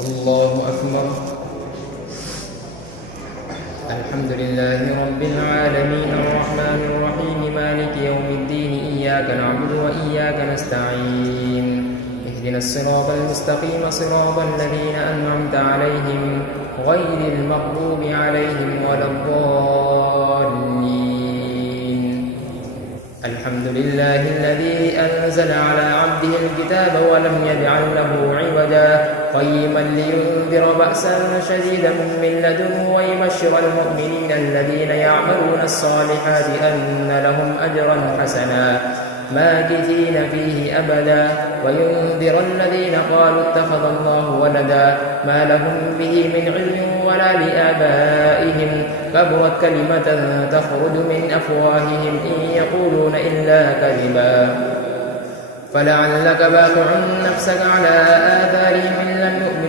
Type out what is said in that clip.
الله أكبر. الحمد لله رب العالمين الرحمن الرحيم مالك يوم الدين إياك نعبد وإياك نستعين اهدنا الصراط المستقيم صراط الذين أنعمت عليهم غير المغضوب عليهم ولا الضالين. الحمد لله الذي أنزل على عبده الكتاب ولم يجعل له عوجا قيما لينذر بأسا شديدا من لدنه ويبشر المؤمنين الذين يعملون الصالحات أن لهم أجرا حسنا ماكثين فيه أبدا وينذر الذين قالوا اتخذ الله ولدا ما لهم به من علم ولا لآبائهم كبرت كلمة تخرج من أفواههم إن يقولون إلا كذبا فلعلك باخع نفسك على آثارهم إن لم يؤمنوا